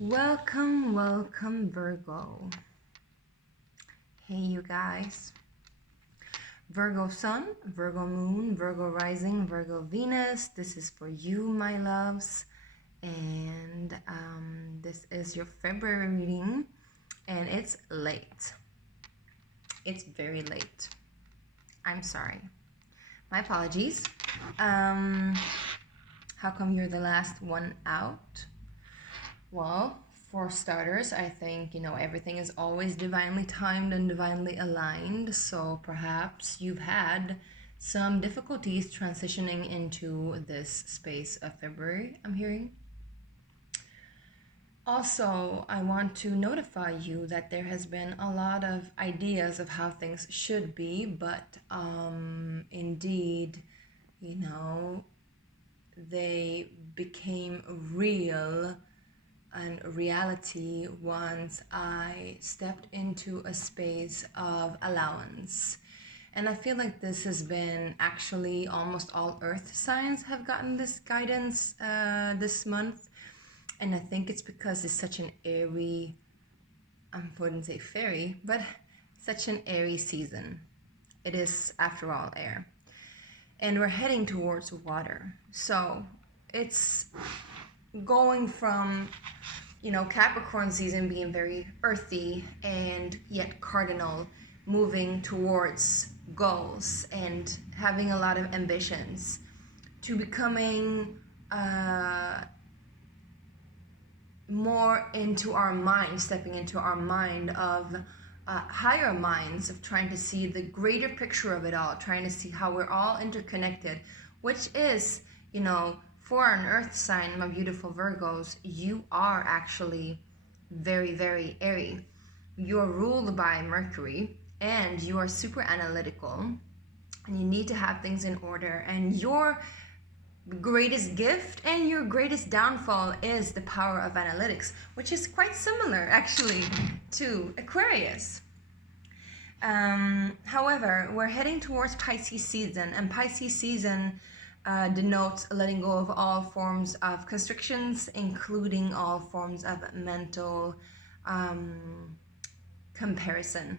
Welcome, Virgo. Hey, you guys. Virgo Sun, Virgo Moon, Virgo Rising, Virgo Venus. This is for you, my loves. And this is your February reading. And it's late. It's very late. I'm sorry. My apologies. How come you're the last one out? Well, for starters, I think, everything is always divinely timed and divinely aligned. So perhaps you've had some difficulties transitioning into this space of February, I'm hearing. Also, I want to notify you that there has been a lot of ideas of how things should be, but indeed, they became real and reality once I stepped into a space of allowance. And I feel like this has been actually almost all earth signs have gotten this guidance this month. And I think it's because it's such an airy, I wouldn't say fairy, but such an airy season. It is, after all, air. And we're heading towards water. So it's going from, Capricorn season being very earthy and yet cardinal, moving towards goals and having a lot of ambitions, to becoming more into our mind, stepping into our mind of higher minds, of trying to see the greater picture of it all, trying to see how we're all interconnected, which is, for an earth sign, my beautiful Virgos, you are actually very, very airy. You're ruled by Mercury and you are super analytical and you need to have things in order. And your greatest gift and your greatest downfall is the power of analytics, which is quite similar actually to Aquarius. However, we're heading towards Pisces season, and Pisces season denotes letting go of all forms of constrictions, including all forms of mental comparison,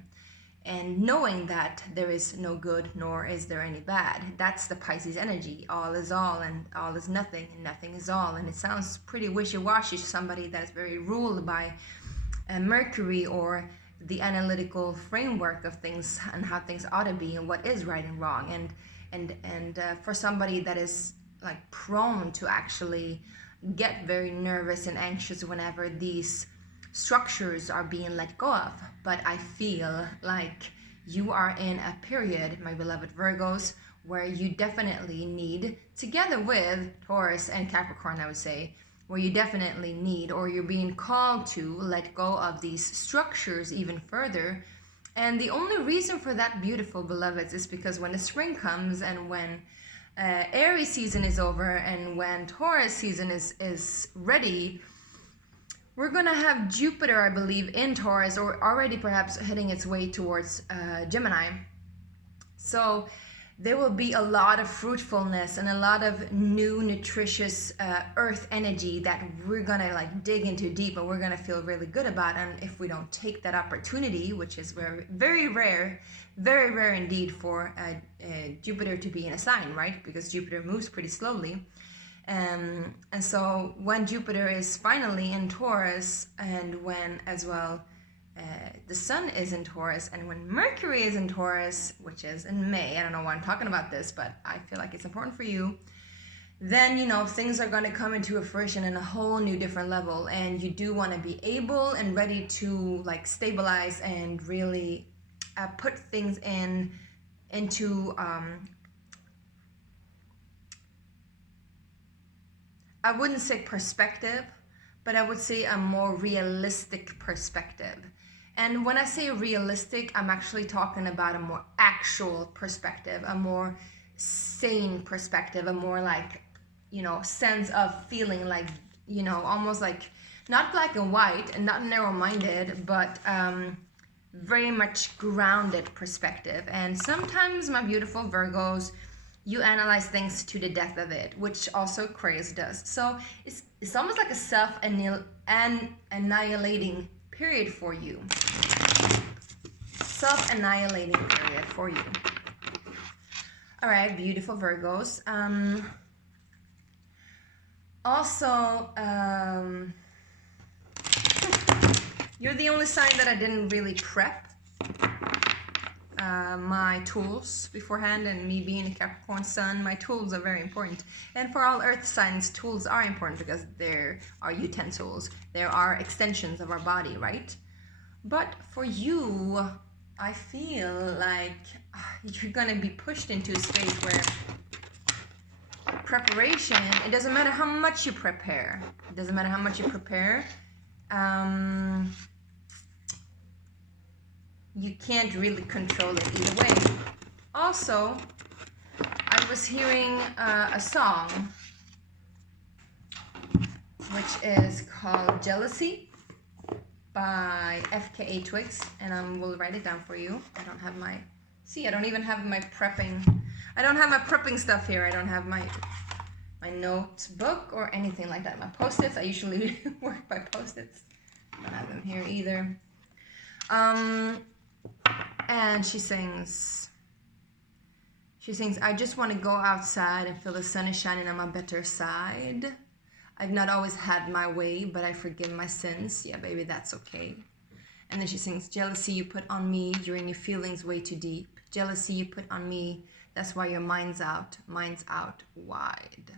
and knowing that there is no good nor is there any bad. That's the Pisces energy. All is all and all is nothing and nothing is all. And it sounds pretty wishy-washy to somebody that is very ruled by Mercury, or the analytical framework of things and how things ought to be and what is right and wrong. And for somebody that is like prone to actually get very nervous and anxious whenever these structures are being let go of. But I feel like you are in a period, my beloved Virgos, where you definitely need, together with Taurus and Capricorn, I would say, where you definitely need, or you're being called to let go of these structures even further. And the only reason for that, beautiful beloveds, is because when the spring comes and when Aries season is over and when Taurus season is ready, we're going to have Jupiter, I believe, in Taurus, or already perhaps heading its way towards Gemini. So there will be a lot of fruitfulness and a lot of new, nutritious earth energy that we're going to dig into deep, and we're going to feel really good about. And if we don't take that opportunity, which is very, very rare indeed for Jupiter to be in a sign, right? Because Jupiter moves pretty slowly. And so when Jupiter is finally in Taurus, and when as well the Sun is in Taurus, and when Mercury is in Taurus, which is in May, I don't know why I'm talking about this, but I feel like it's important for you, then things are going to come into fruition in a whole new different level. And you do want to be able and ready to stabilize and really put things into I wouldn't say perspective, but I would say a more realistic perspective. And when I say realistic, I'm actually talking about a more actual perspective, a more sane perspective, a more sense of feeling almost not black and white and not narrow-minded, but very much grounded perspective. And sometimes, my beautiful Virgos, you analyze things to the depth of it, which also Aquarius does. So it's almost like a self-annihilating period for you. Self-annihilating period for you. All right, beautiful Virgos. Also, you're the only sign that I didn't really prep my tools beforehand, and me being a Capricorn sun, my tools are very important. And for all earth signs, tools are important because there are utensils, there are extensions of our body, right? But for you, I feel like you're gonna be pushed into a space where preparation, it doesn't matter how much you prepare, you can't really control it either way. Also, I was hearing a song which is called Jealousy by FKA Twigs, and I will write it down for you. I don't have my, I don't even have my prepping. I don't have my prepping stuff here. I don't have my notebook or anything like that. My post-its, I usually work by post-its. I don't have them here either. And she sings, I just want to go outside and feel the sun is shining on my better side. I've not always had my way, but I forgive my sins. Yeah, baby, that's okay. And then she sings, jealousy you put on me, during your feelings way too deep. Jealousy you put on me, that's why your mind's out wide.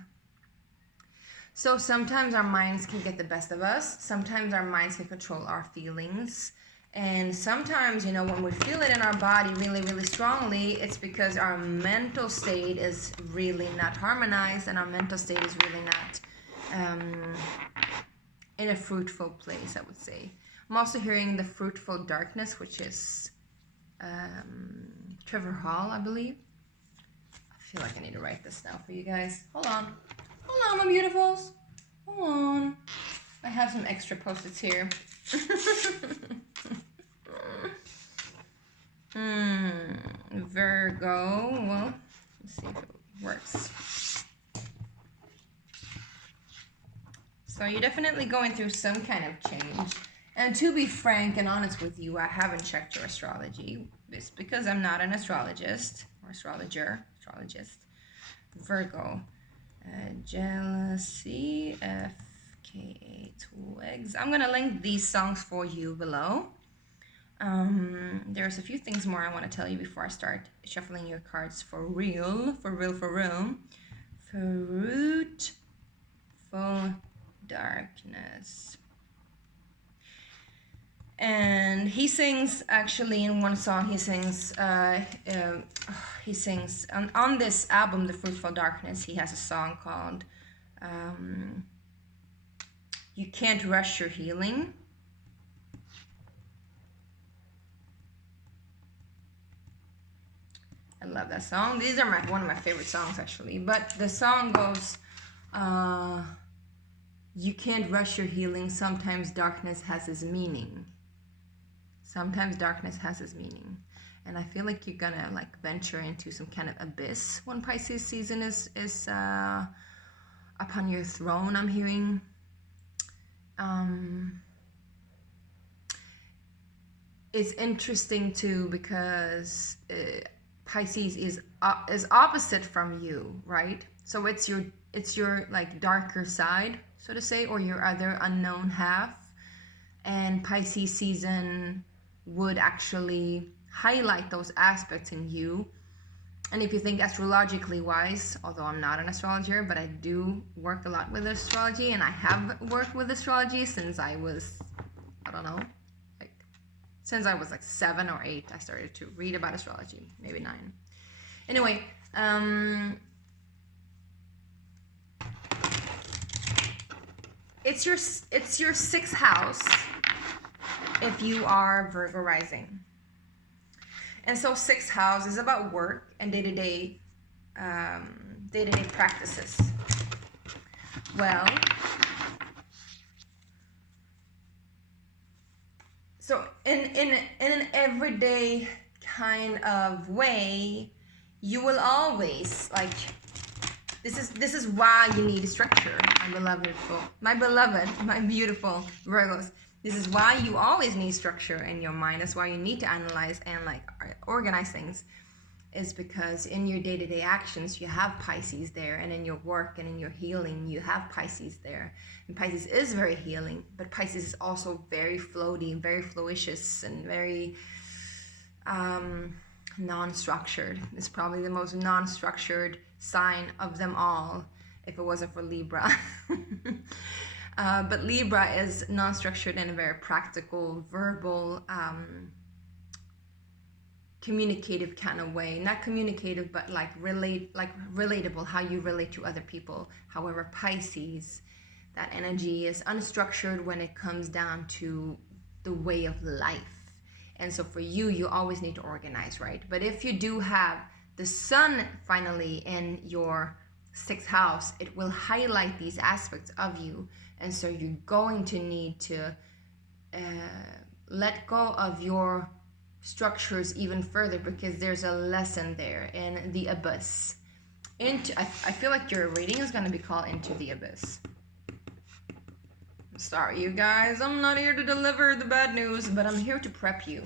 So sometimes our minds can get the best of us. Sometimes our minds can control our feelings. And sometimes, you know, when we feel it in our body really, really strongly, it's because our mental state is really not harmonized, and our mental state is really not in a fruitful place, I would say. I'm also hearing the Fruitful Darkness, which is Trevor Hall, I believe. I feel like I need to write this down for you guys. Hold on, my beautifuls. Hold on. I have some extra post-its here. Virgo. Well, let's see if it works. So you're definitely going through some kind of change. And to be frank and honest with you, I haven't checked your astrology. It's because I'm not an astrologist or astrologist. Virgo. Jealousy, FKA Twigs. I'm going to link these songs for you below. There's a few things more I want to tell you before I start shuffling your cards for real. Fruitful Darkness. And he sings, actually, in one song, he sings on this album, The Fruitful Darkness, he has a song called You Can't Rush Your Healing. I love that song. These are one of my favorite songs, actually. But the song goes, you can't rush your healing. Sometimes darkness has its meaning. And I feel like you're gonna like venture into some kind of abyss when Pisces season is upon your throne, I'm hearing. It's interesting too because Pisces is opposite from you, right? So it's your like darker side, so to say, or your other unknown half. And Pisces season would actually highlight those aspects in you. And if you think astrologically wise, although I'm not an astrologer, but I do work a lot with astrology, and I have worked with astrology since I was, since I was like 7 or 8, I started to read about astrology, maybe 9. Anyway, it's your 6th house if you are Virgo rising. And so 6th house is about work and day-to-day practices. Well, so in an everyday kind of way, you will always, like, This is why you need structure, my beautiful Virgos. This is why you always need structure in your mind. That's why you need to analyze and like organize things. Is because in your day-to-day actions you have Pisces there, and in your work and in your healing you have Pisces there. And Pisces is very healing, but Pisces is also very floaty, very flowicious, and very non-structured. It's probably the most non-structured sign of them all, if it wasn't for Libra. But Libra is non-structured in a very practical, verbal, communicative kind of way. Not communicative, but like relatable, how you relate to other people. However, Pisces, that energy is unstructured when it comes down to the way of life. And so for you, you always need to organize, right? But if you do have the sun finally in your 6th house, it will highlight these aspects of you. And so you're going to need to let go of your structures even further, because there's a lesson there in the abyss. I feel like your reading is going to be called Into the Abyss. I'm sorry, you guys. I'm not here to deliver the bad news, but I'm here to prep you.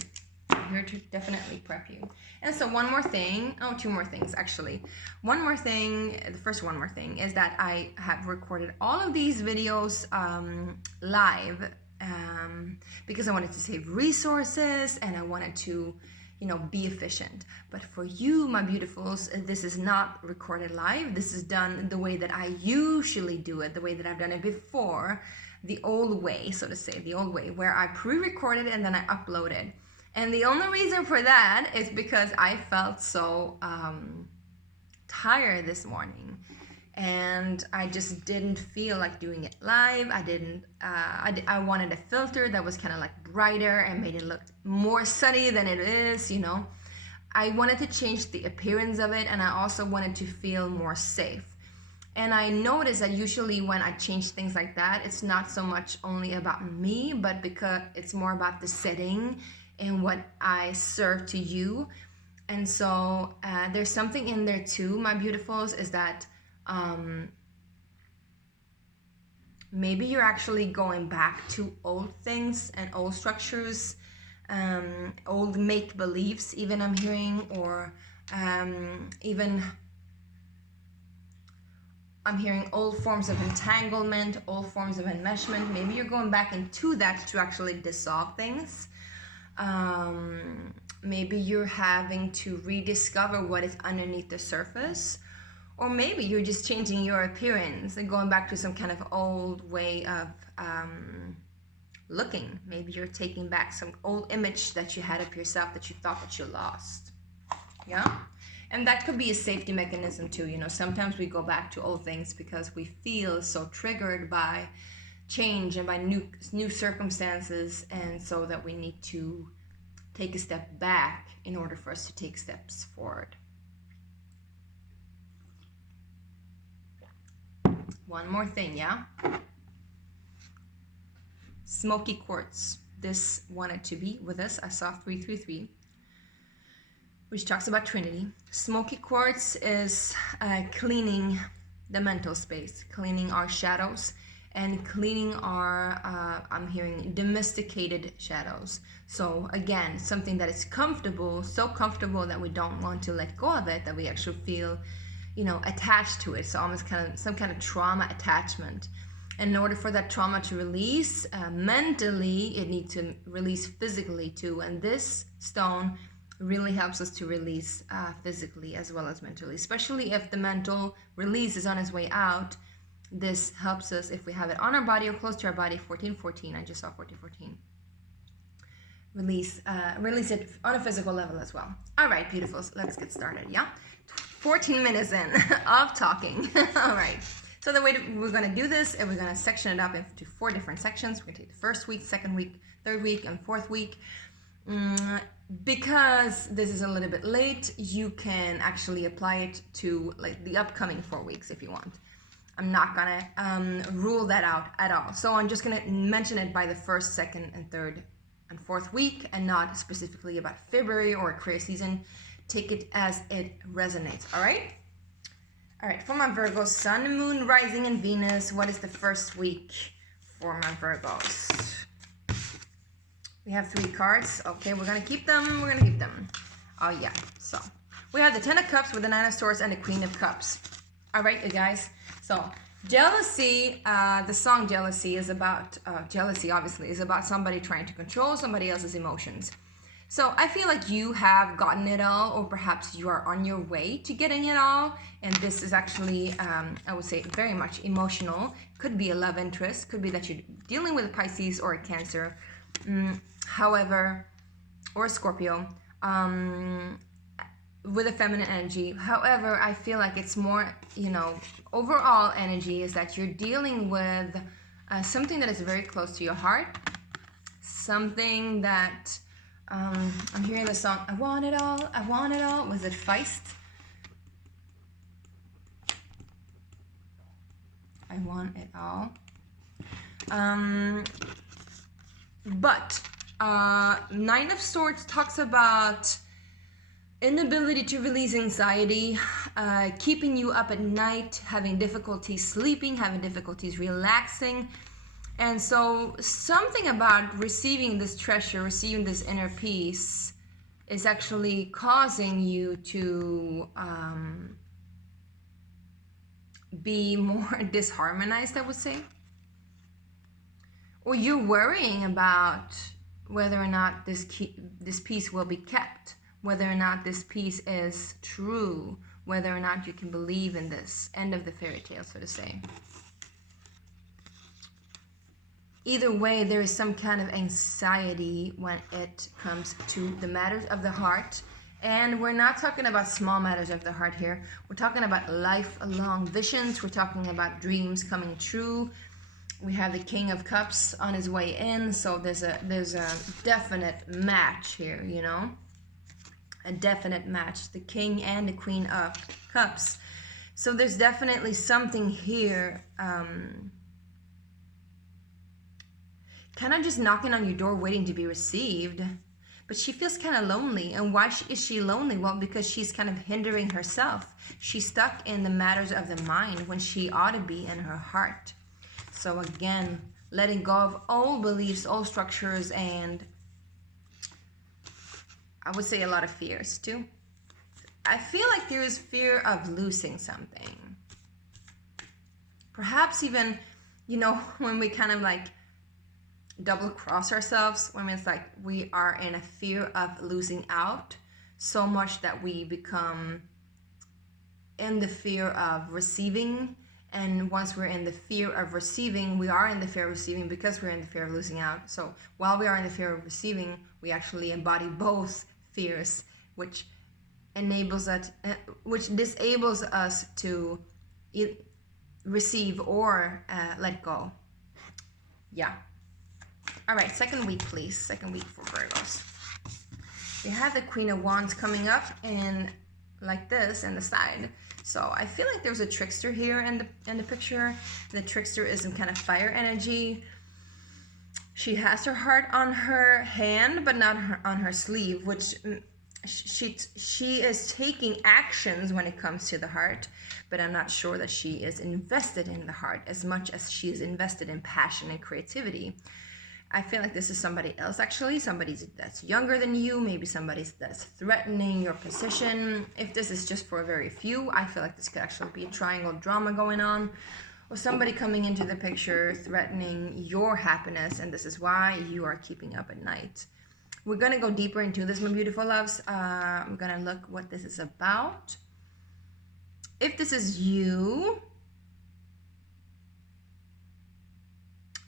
I'm here to definitely prep you. And so one more thing, two more things actually. One more thing, the first one more thing is that I have recorded all of these videos live because I wanted to save resources and I wanted to, be efficient. But for you, my beautifuls, this is not recorded live. This is done the way that I usually do it, the way that I've done it before, the old way, so to say, the old way, where I pre-recorded and then I uploaded. And the only reason for that is because I felt so tired this morning. And I just didn't feel like doing it live. I wanted a filter that was kind of like brighter and made it look more sunny than it is, I wanted to change the appearance of it, and I also wanted to feel more safe. And I noticed that usually when I change things like that, it's not so much only about me, but because it's more about the setting and what I serve to you. And so there's something in there too, my beautifuls, is that maybe you're actually going back to old things and old structures, old make-believes even I'm hearing, or even I'm hearing old forms of entanglement, old forms of enmeshment. Maybe you're going back into that to actually dissolve things. Maybe you're having to rediscover what is underneath the surface. Or maybe you're just changing your appearance and going back to some kind of old way of looking. Maybe you're taking back some old image that you had of yourself that you thought that you lost. Yeah? And that could be a safety mechanism too. Sometimes we go back to old things because we feel so triggered by change and by new circumstances, and so that we need to take a step back in order for us to take steps forward. One more thing, yeah? Smoky quartz. This wanted to be with us. I saw 333, which talks about Trinity. Smoky quartz is cleaning the mental space, cleaning our shadows, and cleaning our, I'm hearing, domesticated shadows. So again, something that is comfortable, so comfortable that we don't want to let go of it, that we actually feel attached to it. So almost some kind of trauma attachment. And in order for that trauma to release mentally, it needs to release physically too. And this stone really helps us to release physically as well as mentally, especially if the mental release is on its way out. This helps us if we have it on our body or close to our body. 1414, I just saw 1414. Release it on a physical level as well. All right, beautifuls, let's get started, yeah? 14 minutes in of talking. All right, so the way we're going to do this is we're going to section it up into 4 different sections. We're going to take the first week, second week, third week, and fourth week. Because this is a little bit late, you can actually apply it to like the upcoming 4 weeks if you want. I'm not gonna rule that out at all. So I'm just gonna mention it by the first, second, and third and fourth week, and not specifically about February or a career season. Take it as it resonates, all right? All right, for my Virgos, Sun, Moon, Rising, and Venus, what is the first week for my Virgos? We have 3 cards. Okay, we're going to keep them. We're going to keep them. Oh, yeah. So, we have the 10 of Cups with the 9 of Swords and the Queen of Cups. All right, you guys. So, jealousy, the song Jealousy is about, jealousy obviously is about somebody trying to control somebody else's emotions. So I feel like you have gotten it all, or perhaps you are on your way to getting it all. And this is actually, I would say, very much emotional. Could be a love interest. Could be that you're dealing with a Pisces or a Cancer. However, or a Scorpio. With a feminine energy. However, I feel like it's more, overall energy is that you're dealing with something that is very close to your heart. Something that... I'm hearing the song, I want it all, I want it all. Was it Feist? I want it all. But 9 of Swords talks about inability to release anxiety, keeping you up at night, having difficulties sleeping, having difficulties relaxing. And so something about receiving this treasure, receiving this inner peace is actually causing you to be more disharmonized, I would say. Or you're worrying about whether or not this peace will be kept, whether or not this peace is true, whether or not you can believe in this. End of the fairy tale, so to say. Either way, there is some kind of anxiety when it comes to the matters of the heart. And we're not talking about small matters of the heart here. We're talking about lifelong visions. We're talking about dreams coming true. We have the King of Cups on his way in. So there's a definite match here, A definite match. The King and the Queen of Cups. So there's definitely something here... kind of just knocking on your door waiting to be received. But she feels kind of lonely. And why is she lonely? Well, because she's kind of hindering herself. She's stuck in the matters of the mind when she ought to be in her heart. So again, letting go of old beliefs, old structures, and I would say a lot of fears too. I feel like there is fear of losing something. Perhaps even, when we kind of like double cross ourselves, when it's like we are in a fear of losing out so much that we become in the fear of receiving. And once we're in the fear of receiving, we are in the fear of receiving because we're in the fear of losing out. So while we are in the fear of receiving, we actually embody both fears, which enables us, which disables us to receive or let go. Yeah. All right, second week, please. Second week for Virgos. We have the Queen of Wands coming up and like this in the side. So I feel like there's a trickster here in the picture. The trickster is in kind of fire energy. She has her heart on her hand, but not on her sleeve, which she is taking actions when it comes to the heart, but I'm not sure that she is invested in the heart as much as she is invested in passion and creativity. I feel like this is somebody else, actually, somebody that's younger than you, maybe somebody that's threatening your position. If this is just for a very few, I feel like this could actually be a triangle drama going on, or somebody coming into the picture threatening your happiness, and this is why you are keeping up at night. We're going to go deeper into this, my beautiful loves. I'm going to look what this is about. If this is you,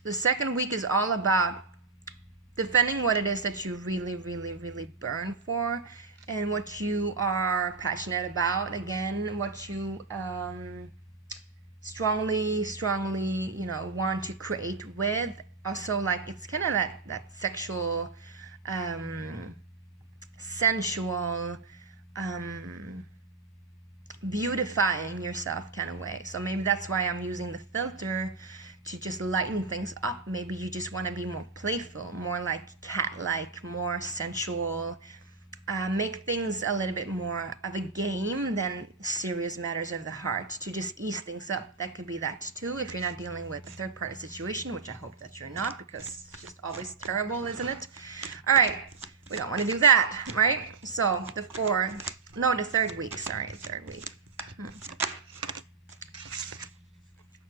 the second week is all about defending what it is that you really, really, really burn for and what you are passionate about. Again, what you strongly, want to create with. Also, like, it's kind of that sexual, sensual, beautifying yourself kind of way. So maybe that's why I'm using the filter to just lighten things up. Maybe you just want to be more playful, more like cat-like, more sensual, make things a little bit more of a game than serious matters of the heart, to just ease things up. That could be that too, if you're not dealing with a third-party situation, which I hope that you're not, because it's just always terrible, isn't it? All right, we don't want to do that, right? So the third week, third week.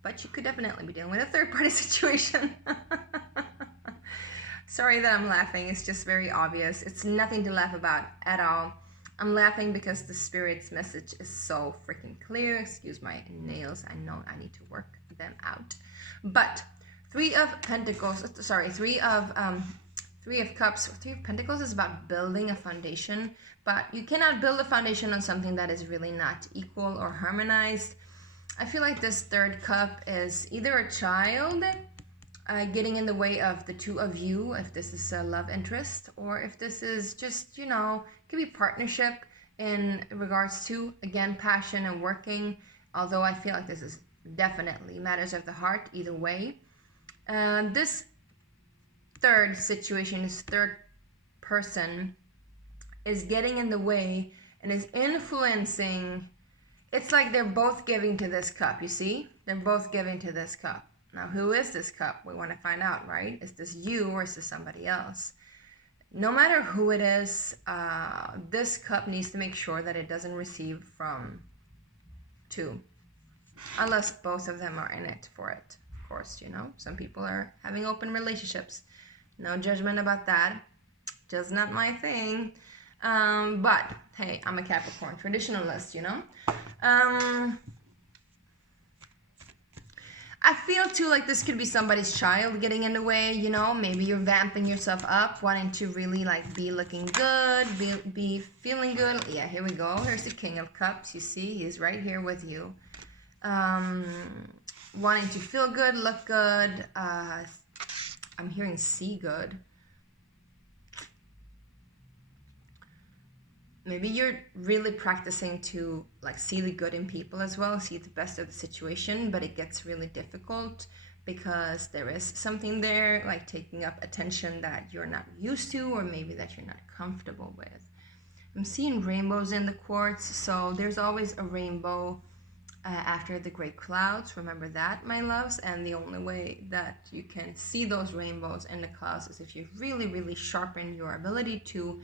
But you could definitely be dealing with a third-party situation. Sorry that I'm laughing, it's just very obvious. It's nothing to laugh about at all. I'm laughing because the Spirit's message is so freaking clear. Excuse my nails, I know I need to work them out. But Three of Pentacles is about building a foundation, but you cannot build a foundation on something that is really not equal or harmonized. I feel like this third cup is either a child getting in the way of the two of you, if this is a love interest, or if this is just, it could be partnership in regards to, again, passion and working, although I feel like this is definitely matters of the heart either way. This third situation, this third person is getting in the way and is influencing. It's like they're both giving to this cup, you see? They're both giving to this cup. Now, who is this cup? We want to find out, right? Is this you or is this somebody else? No matter who it is, this cup needs to make sure that it doesn't receive from two. Unless both of them are in it for it. Of course, some people are having open relationships. No judgment about that. Just not my thing. But, hey, I'm a Capricorn traditionalist, I feel too like this could be somebody's child getting in the way, maybe you're vamping yourself up, wanting to really be looking good, be feeling good. Yeah, here we go. Here's the King of Cups. You see, he's right here with you. Wanting to feel good, look good. I'm hearing see good. Maybe you're really practicing to see the good in people as well, see the best of the situation, but it gets really difficult because there is something there taking up attention that you're not used to, or maybe that you're not comfortable with. I'm seeing rainbows in the quartz, so there's always a rainbow after the gray clouds. Remember that, my loves, and the only way that you can see those rainbows in the clouds is if you really, really sharpen your ability to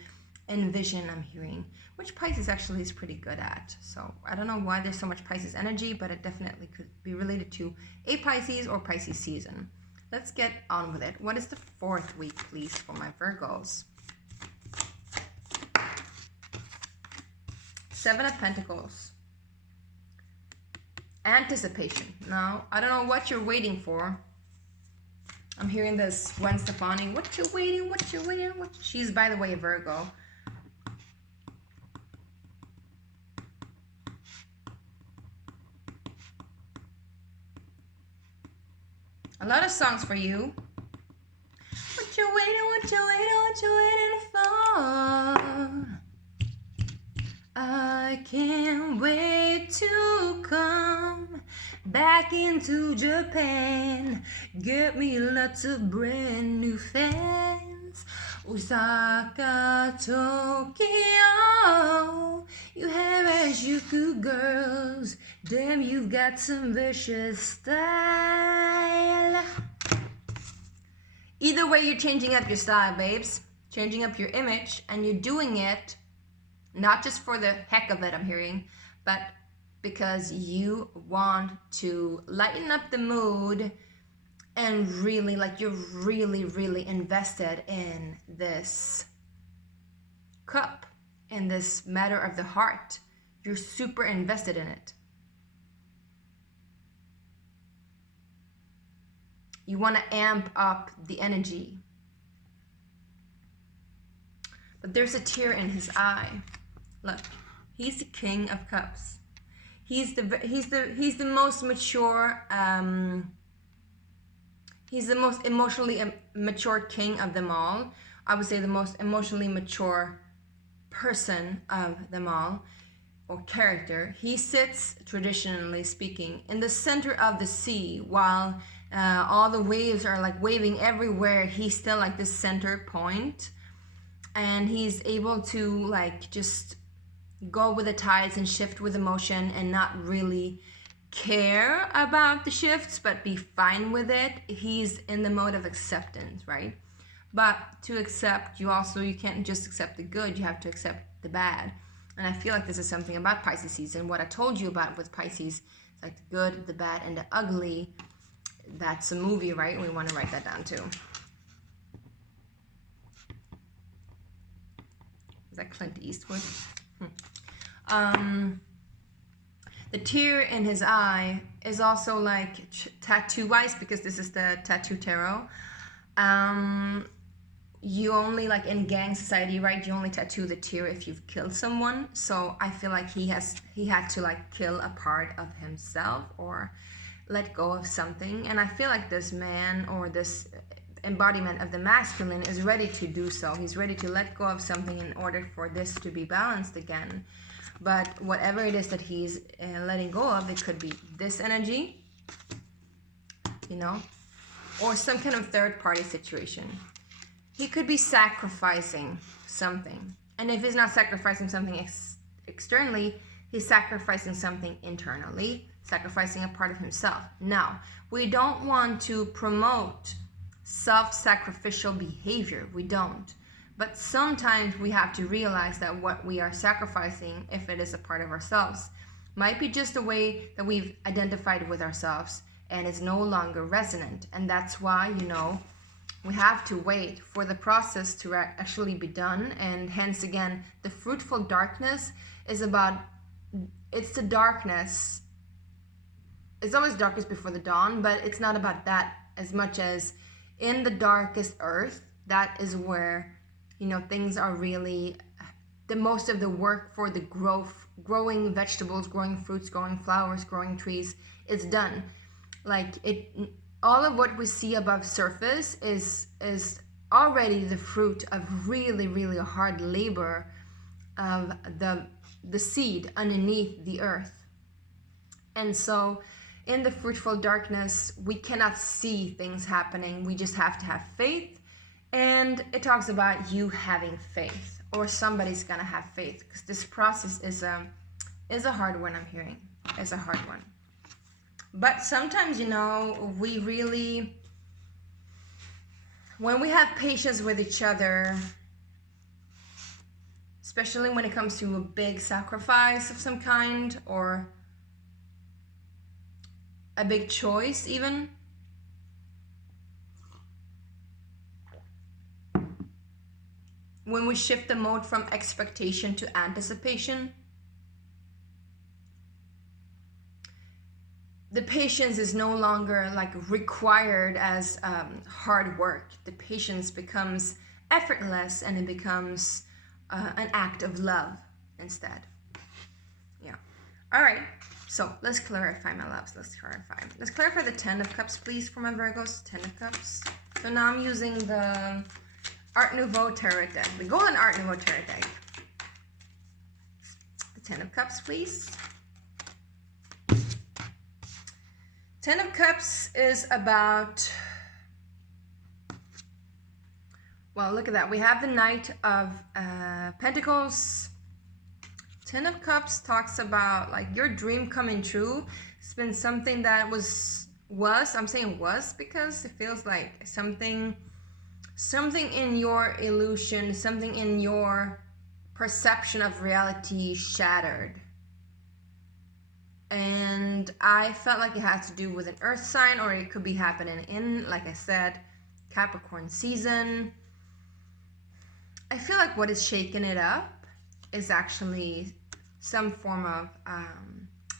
envision, I'm hearing, which Pisces actually is pretty good at. So I don't know why there's so much Pisces energy, but it definitely could be related to a Pisces or Pisces season. Let's get on with it. What is the fourth week, please, for my Virgos? Seven of Pentacles. Anticipation. Now, I don't know what you're waiting for. I'm hearing this Gwen Stefani. What you waiting? She's, by the way, a Virgo. A lot of songs for you. What you waiting for? I can't wait to come back into Japan. Get me lots of brand new fans. Osaka, Tokyo, you Harajuku girls. Damn, you've got some vicious style. Either way, you're changing up your style, babes. Changing up your image, and you're doing it not just for the heck of it, I'm hearing, but because you want to lighten up the mood and really, you're really, really invested in this cup, in this matter of the heart. You're super invested in it. You want to amp up the energy. But there's a tear in his eye. Look, he's the King of Cups. He's the most mature. He's the most emotionally mature king of them all. I would say the most emotionally mature person of them all, or character. He sits, traditionally speaking, in the center of the sea, while all the waves are waving everywhere. He's still this center point. and he's able to like just go with the tides and shift with emotion and not really care about the shifts but be fine with it. He's in the mode of acceptance, right? But to accept, you can't just accept the good, you have to accept the bad. And I feel like this is something about Pisces season. What I told you about with Pisces, it's like the good, the bad, and the ugly. That's a movie, right? We want to write that down too. Is that Clint Eastwood? The tear in his eye is also like tattoo-wise, because this is the tattoo tarot. You only, like in gang society, right? You only tattoo the tear if you've killed someone. So I feel like he had to like kill a part of himself or let go of something. And I feel like this man, or this embodiment of the masculine, is ready to do so. He's ready to let go of something in order for this to be balanced again. But whatever it is that he's letting go of, it could be this energy, you know, or some kind of third party situation. He could be sacrificing something. And if he's not sacrificing something externally, he's sacrificing something internally, sacrificing a part of himself. Now, we don't want to promote self-sacrificial behavior. We don't. But sometimes we have to realize that what we are sacrificing, if it is a part of ourselves, might be just a way that we've identified with ourselves and is no longer resonant. And that's why, you know, we have to wait for the process to actually be done. And hence again, the fruitful darkness is about, it's the darkness. It's always darkest before the dawn, but it's not about that as much as in the darkest earth, that is where, you know, things are really, the most of the work for the growing vegetables, growing fruits, growing flowers, growing trees is done. Like it, all of what we see above surface is already the fruit of really, really hard labor of the seed underneath the earth. And so in the fruitful darkness, we cannot see things happening. We just have to have faith. And it talks about you having faith, or somebody's gonna have faith, because this process is a hard one. I'm hearing is a hard one. But sometimes, you know, we really, when we have patience with each other, especially when it comes to a big sacrifice of some kind or a big choice even, when we shift the mode from expectation to anticipation, the patience is no longer like required as hard work. The patience becomes effortless, and it becomes an act of love instead. Yeah. All right. So let's clarify, my loves. Let's clarify the 10 of Cups, please, for my Virgos. 10 of Cups. So now I'm using the Art Nouveau tarot deck, the Golden Art Nouveau tarot deck. The 10 of Cups, please. 10 of Cups is about, well, look at that. We have the Knight of Pentacles. 10 of Cups talks about like your dream coming true. It's been something that was, I'm saying was because it feels like something in your illusion, something in your perception of reality shattered. And I felt like it had to do with an earth sign, or it could be happening in, like I said, Capricorn season. I feel like what is shaking it up is actually some form of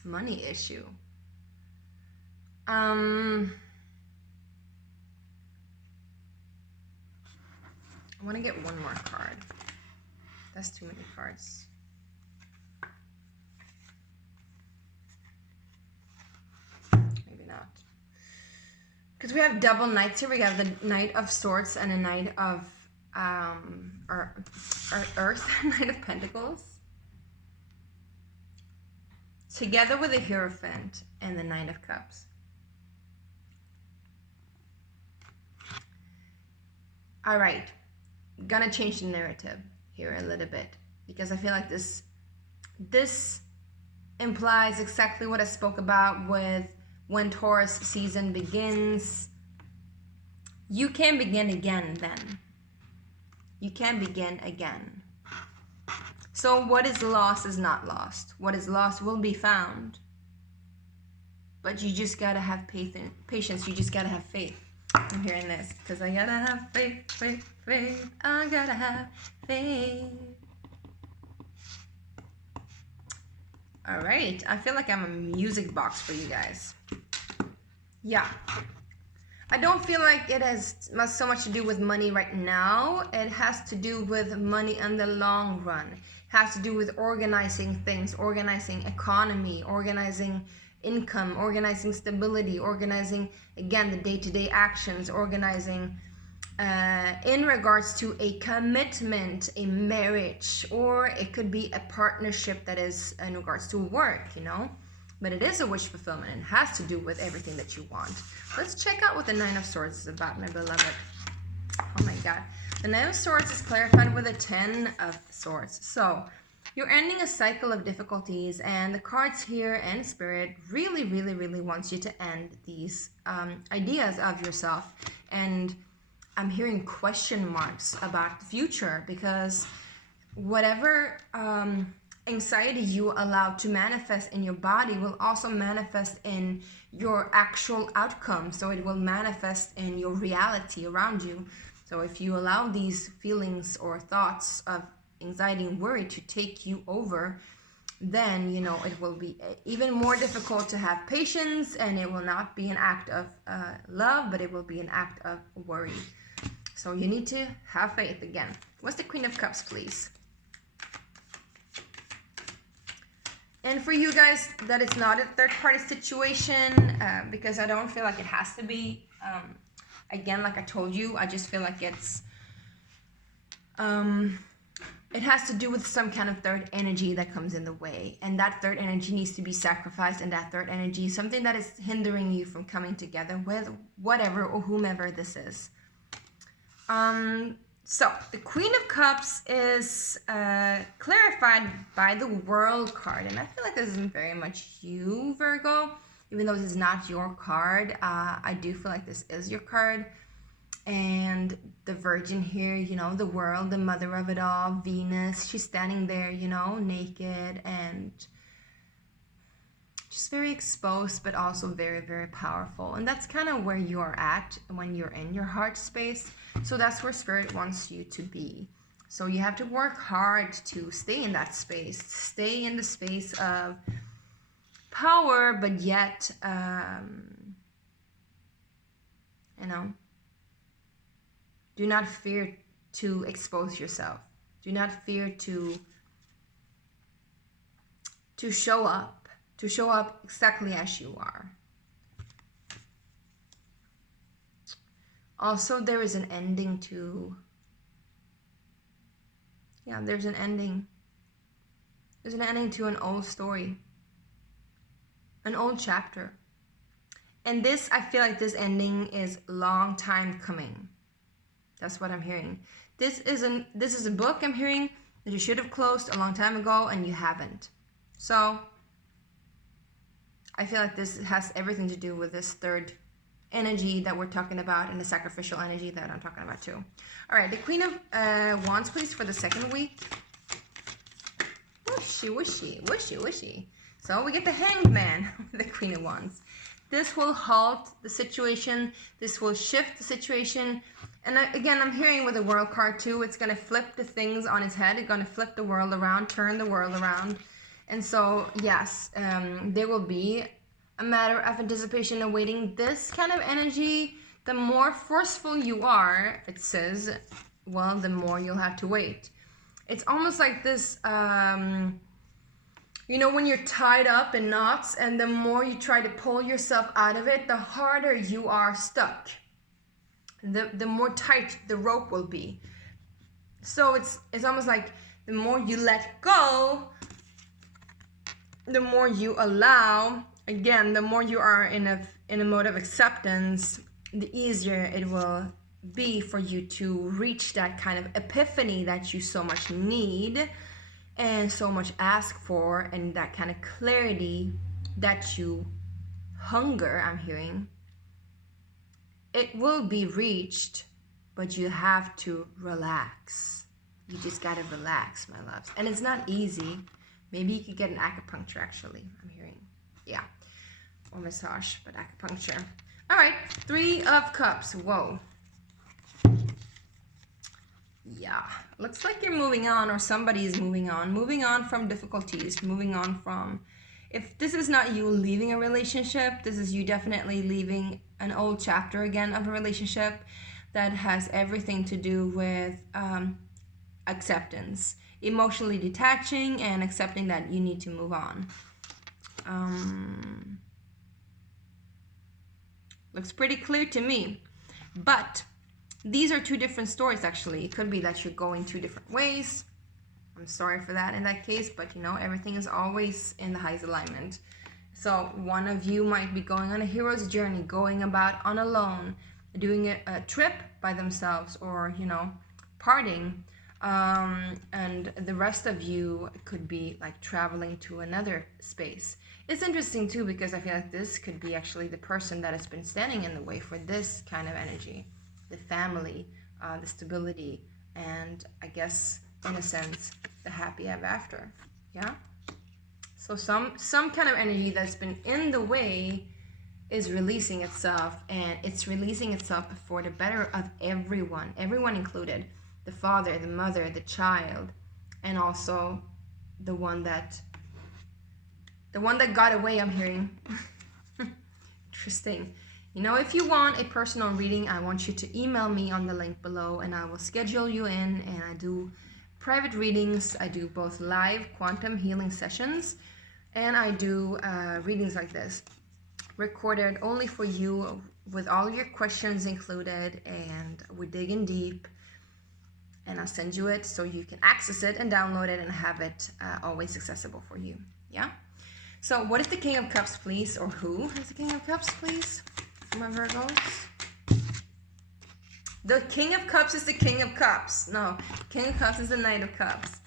money issue. I want to get one more card. That's too many cards. Maybe not. Because we have double knights here. We have the Knight of Swords and a Knight of Earth, Knight of Pentacles. Together with the Hierophant and the Knight of Cups. All right. gonna change the narrative here a little bit, because I feel like this implies exactly what I spoke about with when Taurus season begins. You can begin again then. You can begin again. So what is lost is not lost. What is lost will be found. But you just gotta have patience. You just gotta have faith. I'm hearing this because I gotta have faith, faith, faith. I gotta have faith. All right. I feel like I'm a music box for you guys. Yeah. I don't feel like it has so much to do with money right now. It has to do with money in the long run. It has to do with organizing things, organizing economy, organizing income, organizing stability, organizing, again, the day-to-day actions, organizing in regards to a commitment, a marriage, or it could be a partnership that is in regards to work, you know? But it is a wish fulfillment and has to do with everything that you want. Let's check out what the Nine of Swords is about, my beloved. Oh my God. The Nine of Swords is clarified with the Ten of Swords. So, you're ending a cycle of difficulties, and the cards here and Spirit really, really, really wants you to end these ideas of yourself. And I'm hearing question marks about the future, because whatever anxiety you allow to manifest in your body will also manifest in your actual outcome. So it will manifest in your reality around you. So if you allow these feelings or thoughts of anxiety and worry to take you over, then, you know, it will be even more difficult to have patience, and it will not be an act of love, but it will be an act of worry. So you need to have faith again. What's the Queen of Cups, please? And for you guys, that is not a third-party situation, because I don't feel like it has to be. Again, like I told you, I just feel like it's... it has to do with some kind of third energy that comes in the way. And that third energy needs to be sacrificed, and that third energy is something that is hindering you from coming together with whatever or whomever this is. So, the Queen of Cups is clarified by the World card. And I feel like this isn't very much you, Virgo. Even though this is not your card, I do feel like this is your card. And the Virgin here, you know, the world, the mother of it all, Venus, she's standing there, you know, naked and just very exposed, but also very, very powerful. And that's kind of where you are at when you're in your heart space. So that's where Spirit wants you to be. So you have to work hard to stay in that space, stay in the space of power, but yet, you know, do not fear to expose yourself. Do not fear to show up. To show up exactly as you are. Also, there is an ending to... Yeah, there's an ending. There's an ending to an old story. An old chapter. And this, I feel like this ending is long time coming. That's what I'm hearing. This is a book I'm hearing that you should have closed a long time ago and you haven't. So I feel like this has everything to do with this third energy that we're talking about, and the sacrificial energy that I'm talking about too. All right, the Queen of Wands, please, for the second week. Wishy, wishy, wishy, wishy. So we get the Hanged Man, the Queen of Wands. This will halt the situation. This will shift the situation. And again, I'm hearing with the World card too, it's going to flip the things on its head. It's going to flip the world around, turn the world around. And so, yes, there will be a matter of anticipation awaiting this kind of energy. The more forceful you are, it says, well, the more you'll have to wait. It's almost like this... you know, when you're tied up in knots, and the more you try to pull yourself out of it, the harder you are stuck. The more tight the rope will be. So it's almost like the more you let go, the more you allow. Again, the more you are in a mode of acceptance, the easier it will be for you to reach that kind of epiphany that you so much need and so much ask for, and that kind of clarity that you hunger, I'm hearing, it will be reached, but you have to relax. You just gotta relax, my loves. And it's not easy. Maybe you could get an acupuncture, actually, I'm hearing. Yeah, or massage, but acupuncture. All right, 3 of Cups. Whoa. Yeah, looks like you're moving on, or somebody is moving on from difficulties, moving on from, if this is not you leaving a relationship, this is you definitely leaving an old chapter again of a relationship that has everything to do with acceptance, emotionally detaching and accepting that you need to move on. Looks pretty clear to me, but these are 2 different stories, actually. It could be that you're going 2 different ways. I'm sorry for that in that case, but you know, everything is always in the highest alignment. So one of you might be going on a hero's journey, going about on alone, doing a trip by themselves, or, you know, partying. And the rest of you could be like traveling to another space. It's interesting too, because I feel like this could be actually the person that has been standing in the way for this kind of energy. The family, the stability, and I guess, in a sense, the happy ever after. Yeah? So some kind of energy that's been in the way is releasing itself, and it's releasing itself for the better of everyone included. The father, the mother, the child, and also the one that got away, I'm hearing. Interesting. You know, if you want a personal reading, I want you to email me on the link below, and I will schedule you in, and I do private readings. I do both live quantum healing sessions, and I do readings like this, recorded only for you with all your questions included, and we dig in deep, and I'll send you it so you can access it and download it and have it always accessible for you. Yeah? So what is the King of Cups, please? Or who is the King of Cups, please? My Virgos. The King of Cups is the King of Cups. No, King of Cups is the Knight of Cups.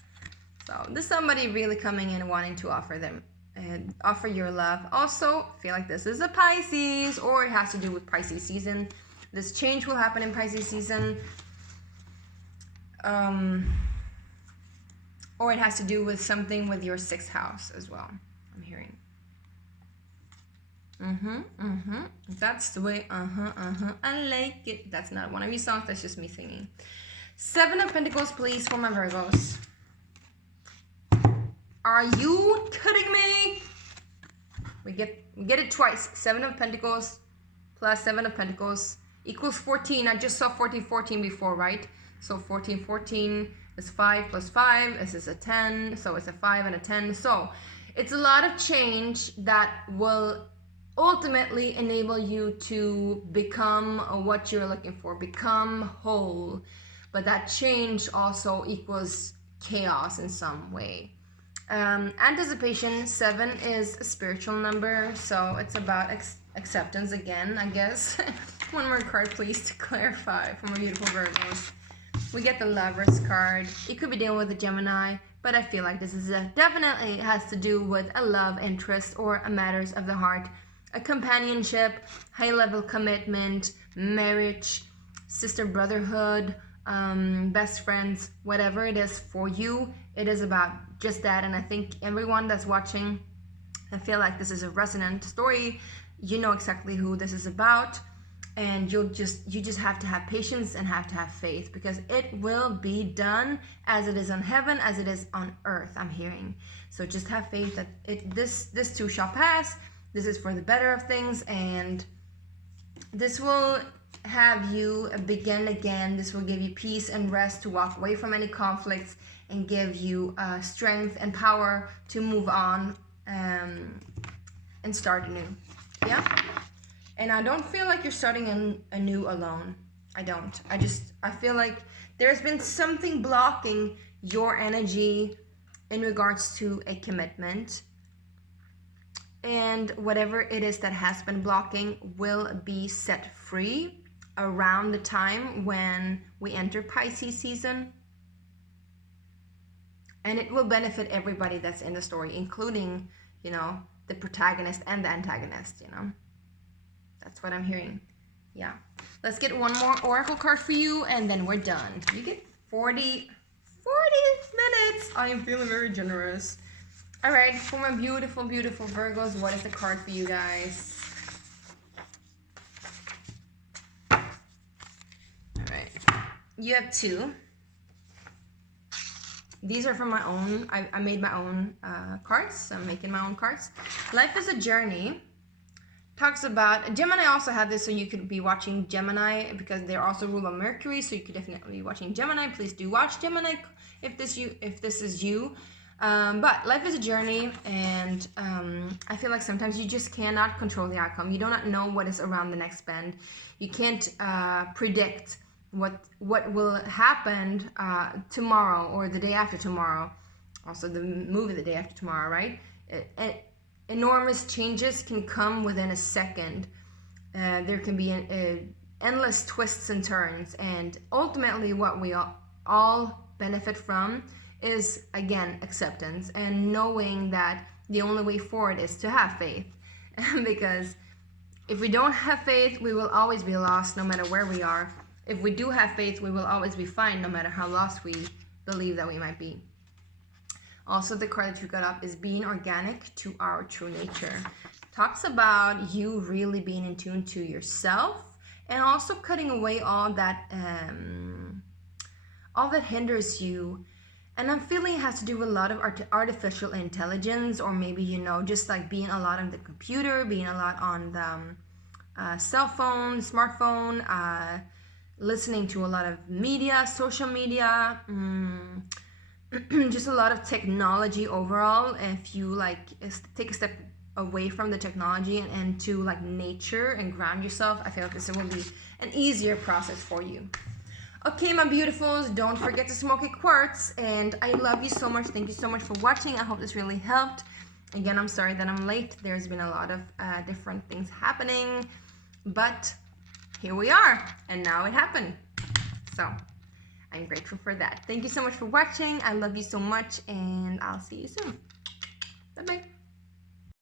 So there's somebody really coming in and wanting to offer them and offer your love. Also, feel like this is a Pisces, or it has to do with Pisces season. This change will happen in Pisces season. Or it has to do with something with your 6th house as well, I'm hearing. That's the way, I like it. That's not one of your songs, that's just me singing. 7 of Pentacles, please, for my Virgos. Are you kidding me? We get it twice. 7 of Pentacles plus 7 of Pentacles equals 14. I just saw 14 before, right? So 14 is 5 plus 5. This is a 10, so it's a 5 and a 10. So it's a lot of change that will ultimately enable you to become what you're looking for, become whole. But that change also equals chaos in some way. Anticipation, 7 is a spiritual number, so it's about acceptance again, I guess. One more card, please, to clarify for my beautiful Virgos. We get the Lovers card. It could be dealing with a Gemini, but I feel like this is definitely has to do with a love interest or a matters of the heart, a companionship, high-level commitment, marriage, sister brotherhood, best friends, whatever it is for you, it is about just that. And I think everyone that's watching, I feel like this is a resonant story. You know exactly who this is about, and you just have to have patience and have to have faith, because it will be done as it is on heaven, as it is on earth, I'm hearing. So just have faith that this too shall pass. This is for the better of things, and this will have you begin again. This will give you peace and rest to walk away from any conflicts, and give you strength and power to move on and start anew. Yeah? And I don't feel like you're starting anew alone. I don't. I feel like there's been something blocking your energy in regards to a commitment. And whatever it is that has been blocking will be set free around the time when we enter Pisces season. And it will benefit everybody that's in the story, including, you know, the protagonist and the antagonist, you know. That's what I'm hearing. Yeah. Let's get one more oracle card for you, and then we're done. You get 40 minutes. I am feeling very generous. All right, for my beautiful, beautiful Virgos, what is the card for you guys? All right. You have 2. These are from my own, I made my own cards, so I'm making my own cards. Life is a journey. Talks about, Gemini also had this, so you could be watching Gemini, because they're also ruled by Mercury, so you could definitely be watching Gemini. Please do watch Gemini if this is you. But life is a journey, and I feel like sometimes you just cannot control the outcome. You do not know what is around the next bend. You can't predict what will happen tomorrow or the day after tomorrow. Also the movie The Day After Tomorrow, right? Enormous changes can come within a second. There can be endless twists and turns, and ultimately what we all benefit from is, again, acceptance and knowing that the only way forward is to have faith. Because if we don't have faith, we will always be lost no matter where we are. If we do have faith, we will always be fine no matter how lost we believe that we might be. Also, the card that you got up is being organic to our true nature. Talks about you really being in tune to yourself, and also cutting away all that hinders you. And I'm feeling it has to do with a lot of artificial intelligence, or maybe, you know, just like being a lot on the computer, being a lot on the cell phone, smartphone, listening to a lot of media, social media, just a lot of technology overall. If you like take a step away from the technology and to like nature and ground yourself, I feel like this will be an easier process for you. Okay, my beautifuls, don't forget to smoke a quartz, and I love you so much. Thank you so much for watching. I hope this really helped. Again, I'm sorry that I'm late. There's been a lot of different things happening, but here we are, and now it happened. So I'm grateful for that. Thank you so much for watching. I love you so much, and I'll see you soon. Bye-bye.